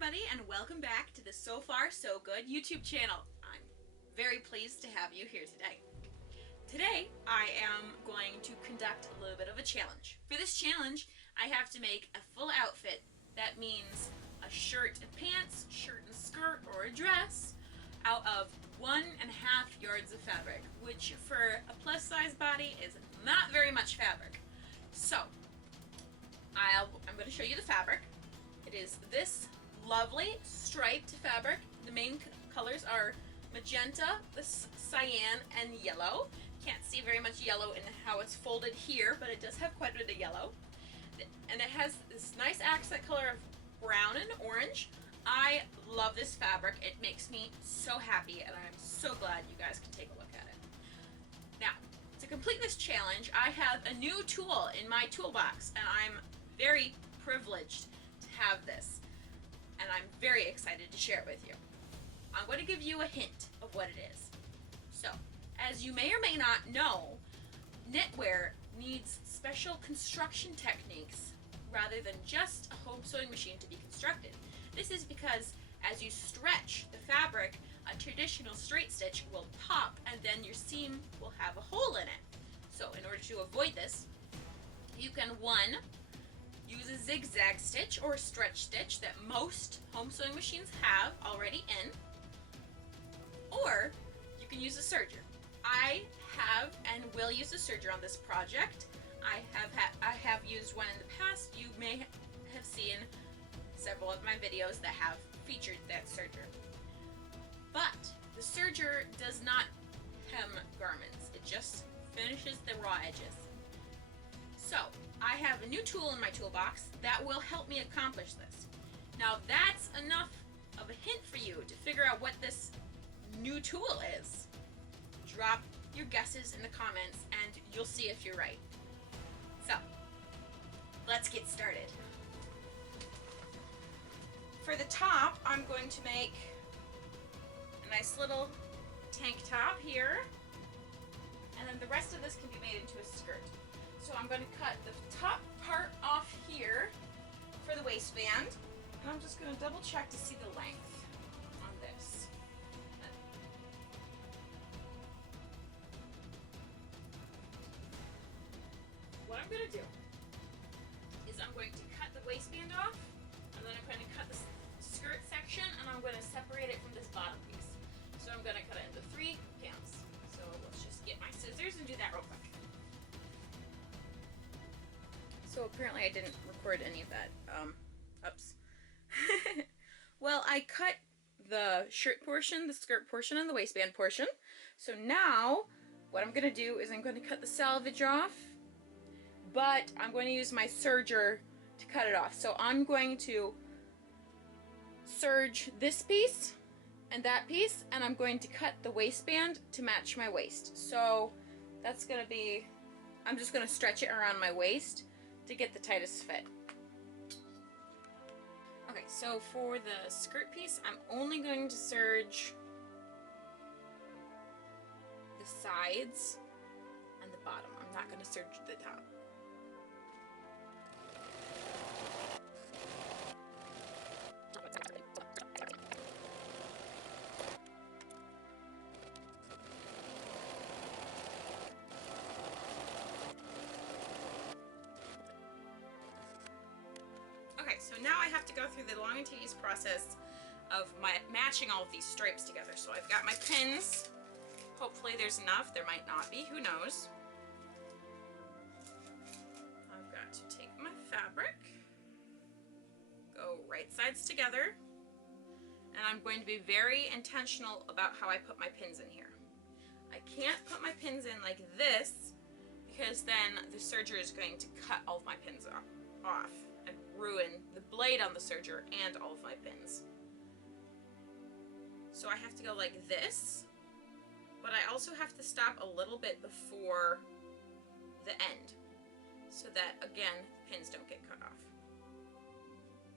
everybody, and welcome back to the So Far So Good YouTube channel. I'm very pleased to have you here today. Today, I am going to conduct a little bit of a challenge. For this challenge, I have to make a full outfit. That means a shirt and pants, shirt and skirt, or a dress out of 1.5 yards of fabric, which for a plus size body is not very much fabric. So, I'm going to show you the fabric. It is this lovely striped fabric. The main colors are magenta, the cyan, and yellow. Can't see very much yellow in how it's folded here, but it does have quite a bit of yellow. And it has this nice accent color of brown and orange. I love this fabric. It makes me so happy, and I'm so glad you guys can take a look at it. Now, to complete this challenge, I have a new tool in my toolbox, and I'm very privileged to have this, and I'm very excited to share it with you. I'm going to give you a hint of what it is. So, as you may or may not know, knitwear needs special construction techniques rather than just a home sewing machine to be constructed. This is because as you stretch the fabric, a traditional straight stitch will pop and then your seam will have a hole in it. So in order to avoid this, you can use a zigzag stitch or a stretch stitch that most home sewing machines have already in, or you can use a serger. I have and will use a serger on this project. I have used one in the past. You may have seen several of my videos that have featured that serger. But the serger does not hem garments. It just finishes the raw edges. So, I have a new tool in my toolbox that will help me accomplish this. Now, that's enough of a hint for you to figure out what this new tool is. Drop your guesses in the comments and you'll see if you're right. So, let's get started. For the top, I'm going to make a nice little tank top here, and then the rest of this can be made into a skirt. So I'm going to cut the top part off here for the waistband, and I'm just going to double check to see the length on this. What I'm going to do is I'm going to cut the waistband off, and then I'm going to cut the skirt section, and I'm going to separate it from this bottom piece. So I'm going to cut it into 3 panels. So let's just get my scissors and do that real quick. So apparently I didn't record any of that. Oops. Well, I cut the shirt portion, the skirt portion, and the waistband portion. So now what I'm going to do is I'm going to cut the selvage off, but I'm going to use my serger to cut it off. So I'm going to serge this piece and that piece, and I'm going to cut the waistband to match my waist. So that's going to be, I'm just going to stretch it around my waist to get the tightest fit. Okay, so for the skirt piece, I'm only going to serge the sides and the bottom. I'm not going to serge the top. Okay, so now I have to go through the long and tedious process of matching all of these stripes together. So I've got my pins. Hopefully there's enough. There might not be. Who knows? I've got to take my fabric, go right sides together, and I'm going to be very intentional about how I put my pins in here. I can't put my pins in like this because then the serger is going to cut all of my pins off and ruin the blade on the serger and all of my pins. So I have to go like this, but I also have to stop a little bit before the end so that, again, the pins don't get cut off.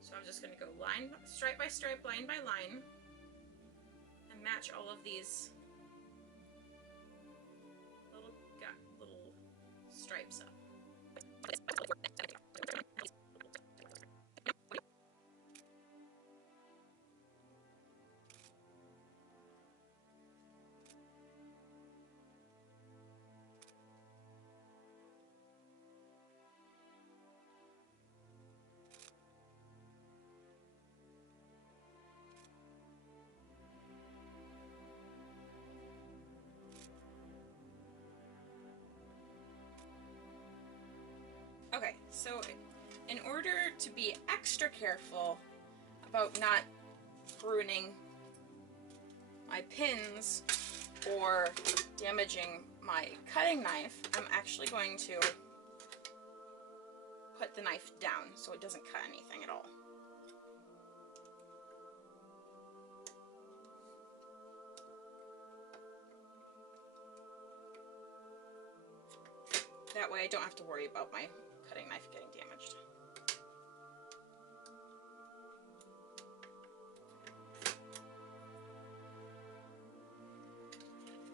So I'm just going to go stripe by stripe, line by line, and match all of these little stripes up. Okay, so in order to be extra careful about not ruining my pins or damaging my cutting knife, I'm actually going to put the knife down so it doesn't cut anything at all. That way I don't have to worry about my cutting knife getting damaged.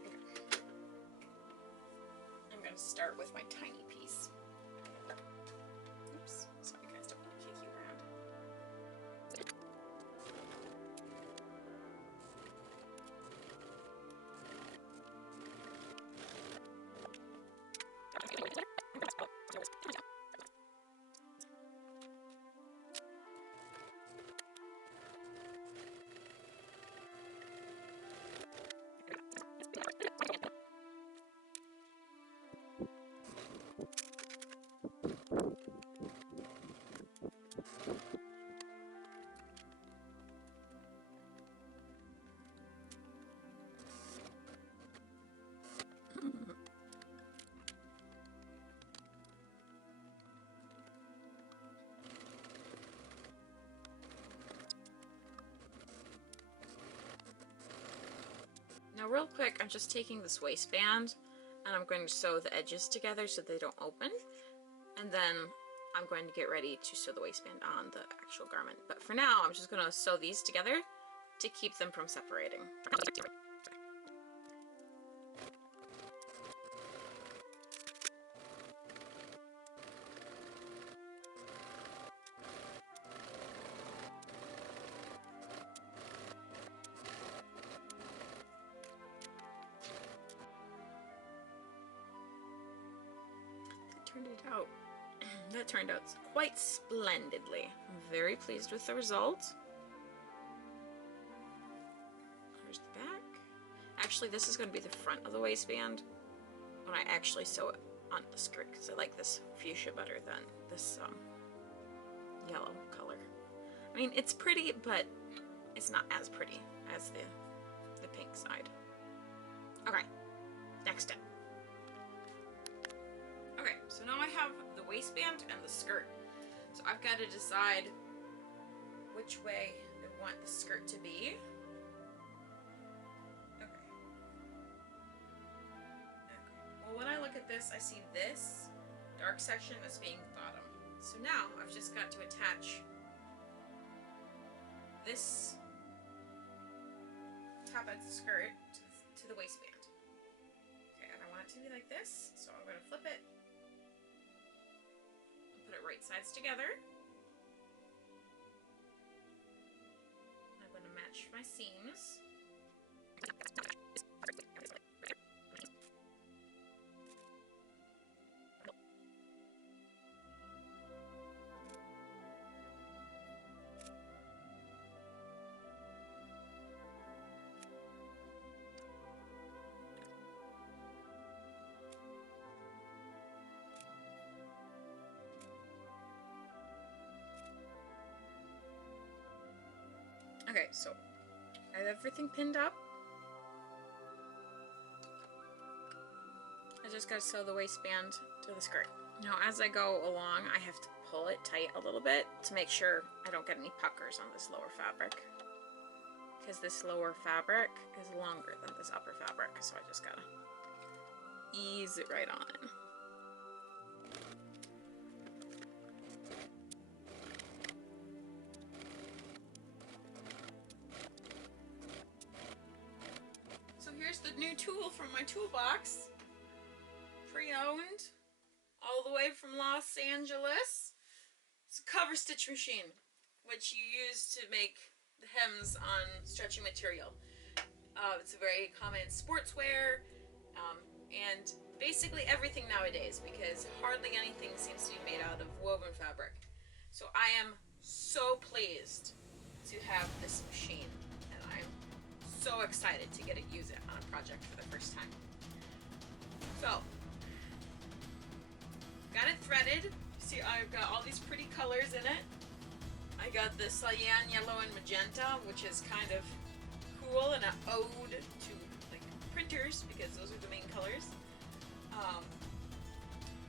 Okay. I'm going to start with my tiny piece. Oops, sorry guys, don't kick you around. Now real quick, I'm just taking this waistband and I'm going to sew the edges together so they don't open. And then I'm going to get ready to sew the waistband on the actual garment. But for now, I'm just going to sew these together to keep them from separating. That turned out quite splendidly. I'm very pleased with the result. There's the back. Actually, this is going to be the front of the waistband when I actually sew it on the skirt, because I like this fuchsia better than this yellow color. I mean, it's pretty, but it's not as pretty as the pink side. Okay, next step. Okay, so now I have the waistband and the skirt. So I've got to decide which way I want the skirt to be. Okay. Well, when I look at this, I see this dark section as being the bottom. So now I've just got to attach this top edge skirt to the waistband. Okay, and I want it to be like this, so I'm going to flip it. Put it right sides together. I'm going to match my seams. Okay, so I have everything pinned up. I just gotta sew the waistband to the skirt. Now as I go along, I have to pull it tight a little bit to make sure I don't get any puckers on this lower fabric. Because this lower fabric is longer than this upper fabric, so I just gotta ease it right on in. Here's the new tool from my toolbox. Pre-owned, all the way from Los Angeles. It's a cover stitch machine, which you use to make the hems on stretchy material. It's a very common in sportswear, and basically everything nowadays, because hardly anything seems to be made out of woven fabric. So I am so pleased to have this machine. So excited to get to use it on a project for the first time. So, got it threaded. See I've got all these pretty colors in it. I got the cyan, yellow, and magenta, which is kind of cool and an ode to like printers because those are the main colors.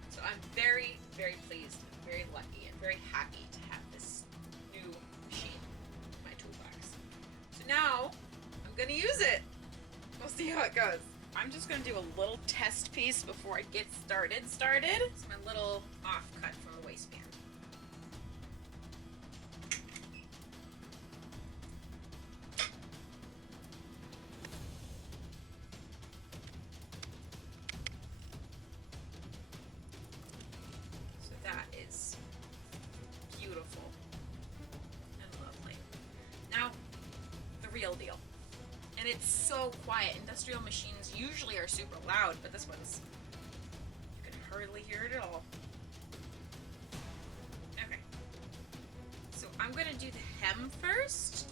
So I'm very, very pleased, very lucky, and very happy to have this new machine in my toolbox. So now I'm gonna use it. We'll see how it goes. I'm just gonna do a little test piece before I get started. It's my little offcut from the waistband. So that is beautiful and lovely. Now, the real deal. And it's so quiet. Industrial machines usually are super loud, but this one's, you can hardly hear it at all. Okay. So I'm going to do the hem first,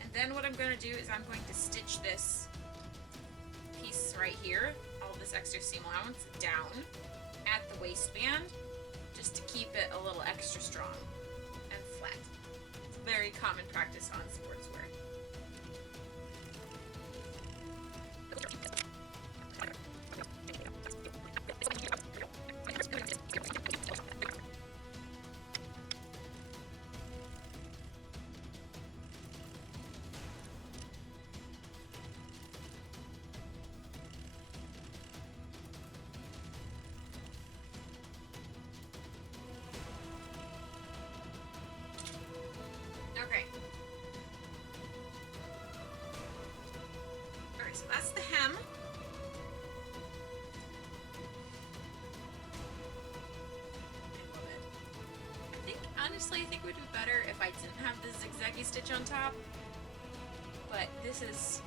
and then what I'm going to do is I'm going to stitch this piece right here, all this extra seam allowance, down at the waistband, just to keep it a little extra strong and flat. It's a very common practice on sportswear. Okay. Alright, so that's the hem. Honestly, I think it would be better if I didn't have the zigzaggy stitch on top. But this is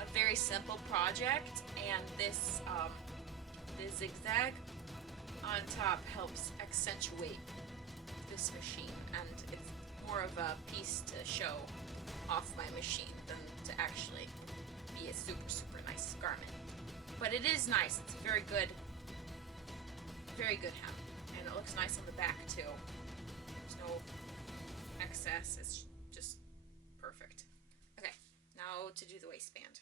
a very simple project, and this the zigzag on top helps accentuate this machine, and it's more of a piece to show off my machine than to actually be a super, super nice garment. But it is nice. It's a very good hem, and it looks nice on the back too. There's no excess. It's just perfect. Okay, now to do the waistband.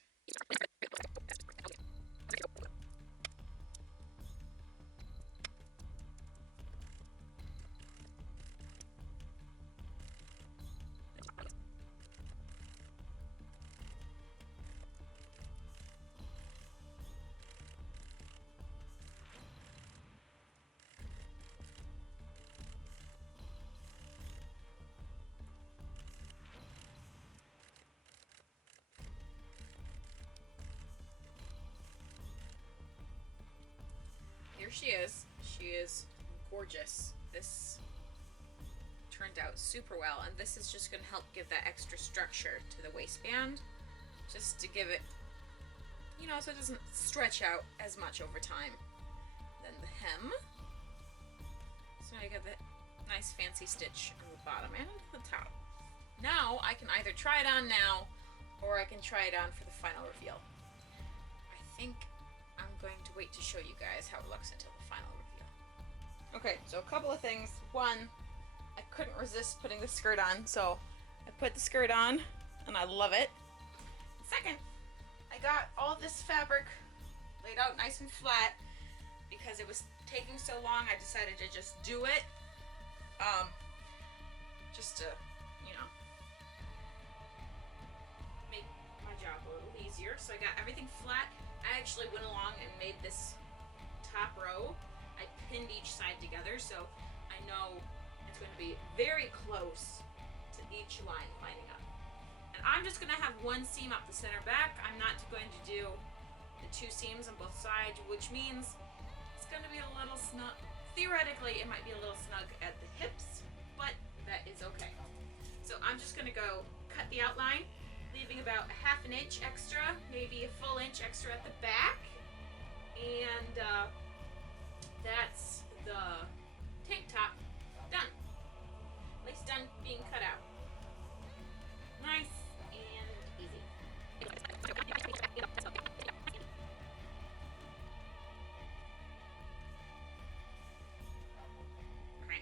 Here she is. She is gorgeous. This turned out super well, and this is just going to help give that extra structure to the waistband, just to give it, you know, so it doesn't stretch out as much over time. Then the hem. So I got that nice fancy stitch on the bottom and on the top. Now I can either try it on now, or I can try it on for the final reveal. I think I'm going to wait to show you guys how it looks until the final reveal. Okay, so a couple of things. One, I couldn't resist putting the skirt on, so I put the skirt on, and I love it. Second, I got all this fabric laid out nice and flat because it was taking so long. I decided to just do it, just to, you know, make my job a little easier. So I got everything flat. I actually went along and made this top row. I pinned each side together, so I know it's going to be very close to each line lining up. And I'm just going to have one seam up the center back. I'm not going to do the two seams on both sides, which means it's going to be a little snug. Theoretically, it might be a little snug at the hips, but that is okay. So I'm just going to go cut the outline, leaving about a ½ inch extra, maybe a full inch extra at the back. And that's the tank top done. At least done being cut out. Nice and easy. Okay.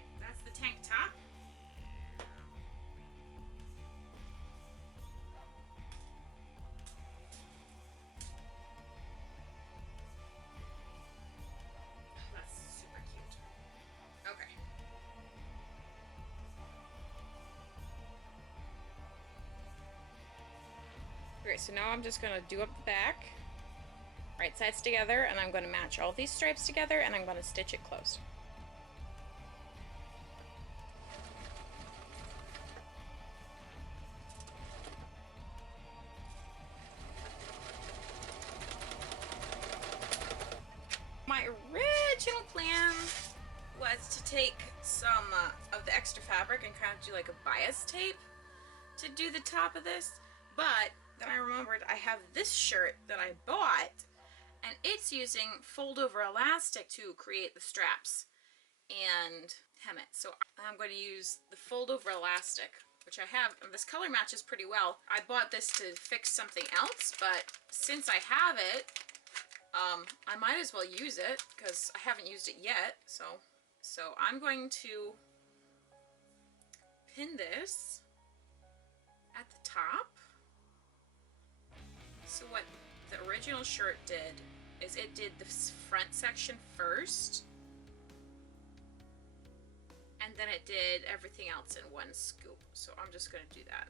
Okay, so now I'm just going to do up the back, right sides together, and I'm going to match all these stripes together, and I'm going to stitch it closed. My original plan was to take some of the extra fabric and kind of do like a bias tape to do the top of this, but then I remembered I have this shirt that I bought, and it's using fold over elastic to create the straps and hem it. So I'm going to use the fold over elastic, which I have, and this color matches pretty well. I bought this to fix something else, but since I have it, I might as well use it because I haven't used it yet. So I'm going to pin this at the top. So what the original shirt did is it did the front section first, and then it did everything else in one scoop. So I'm just going to do that.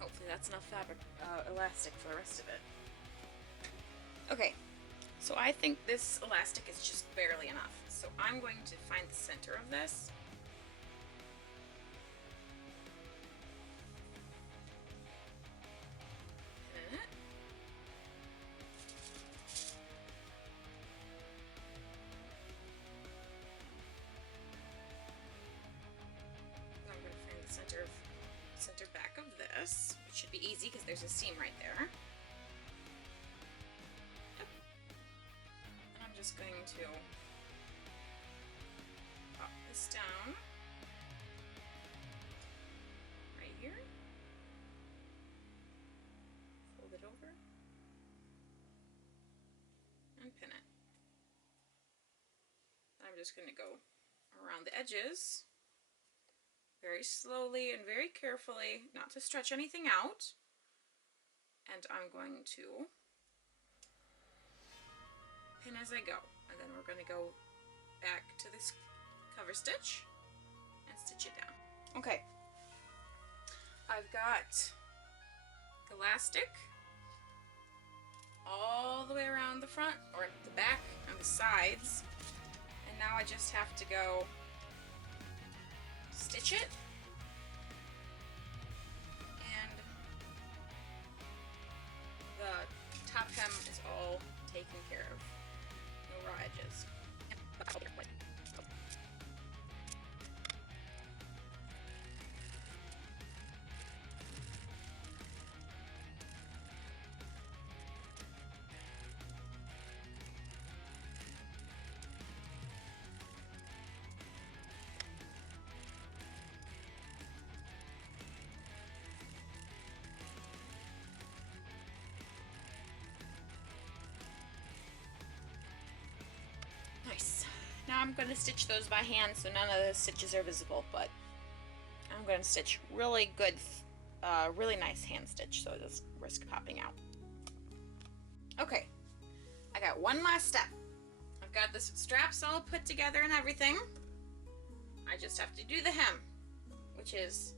Hopefully that's enough fabric, elastic for the rest of it. Okay, so I think this elastic is just barely enough. So I'm going to find the center of this. Pin it. I'm going to find the center back of this, which should be easy because there's a seam right there. Yep. And I'm just going to pop this down right here, fold it over, and pin it. I'm just going to go around the edges very slowly and very carefully, not to stretch anything out. And I'm going to pin as I go. And then we're going to go back to this cover stitch and stitch it down. Okay, I've got the elastic all the way around the front, or the back and the sides. And now I just have to go stitch it Nice. Now I'm going to stitch those by hand so none of the stitches are visible, but I'm going to stitch really good, really nice hand stitch so it doesn't risk popping out. Okay, I got one last step. I've got the straps all put together and everything. I just have to do the hem, which is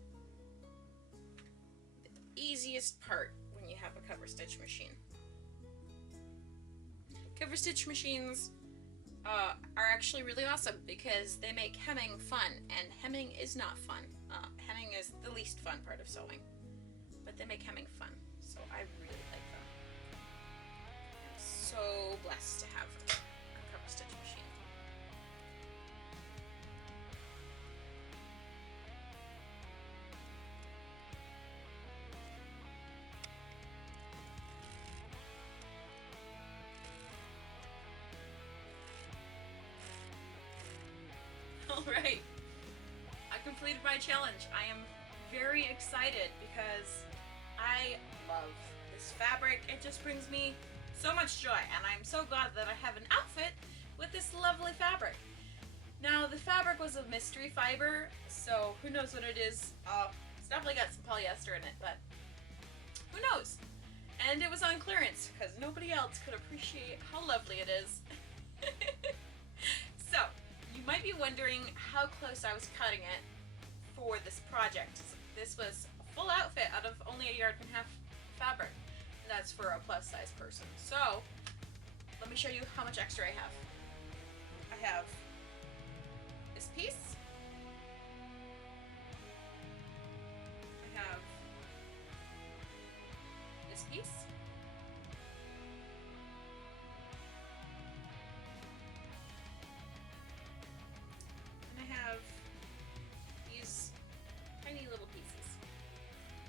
the easiest part when you have a cover stitch machine. Cover stitch machines are actually really awesome because they make hemming fun, and hemming is not fun. Hemming is the least fun part of sewing, but they make hemming fun, so I really like them. I'm so blessed to have a cover stitch machine. Alright, I completed my challenge. I am very excited because I love this fabric. It just brings me so much joy, and I'm so glad that I have an outfit with this lovely fabric. Now, the fabric was a mystery fiber, so who knows what it is. It's definitely got some polyester in it, but who knows? And it was on clearance because nobody else could appreciate how lovely it is. So, you might be wondering how close I was cutting it for this project. This was a full outfit out of only 1.5 yards fabric. And that's for a plus size person. So, let me show you how much extra I have. I have this piece. I have this piece. And I have these tiny little pieces.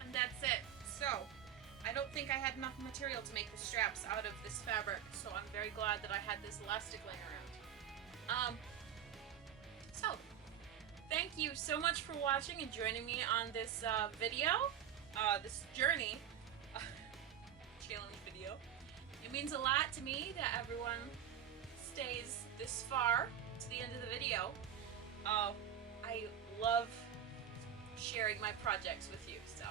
And that's it. So, I don't think I had enough material to make the straps out of this fabric, so I'm very glad that I had this elastic laying around. So, thank you so much for watching and joining me on this video, this journey, challenge video. It means a lot to me that everyone stays this far to the end of the video. I love sharing my projects with you, so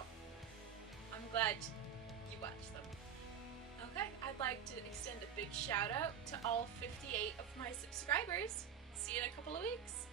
I'm glad you watched them. Okay, I'd like to extend a big shout out to all 58 of my subscribers. See you in a couple of weeks.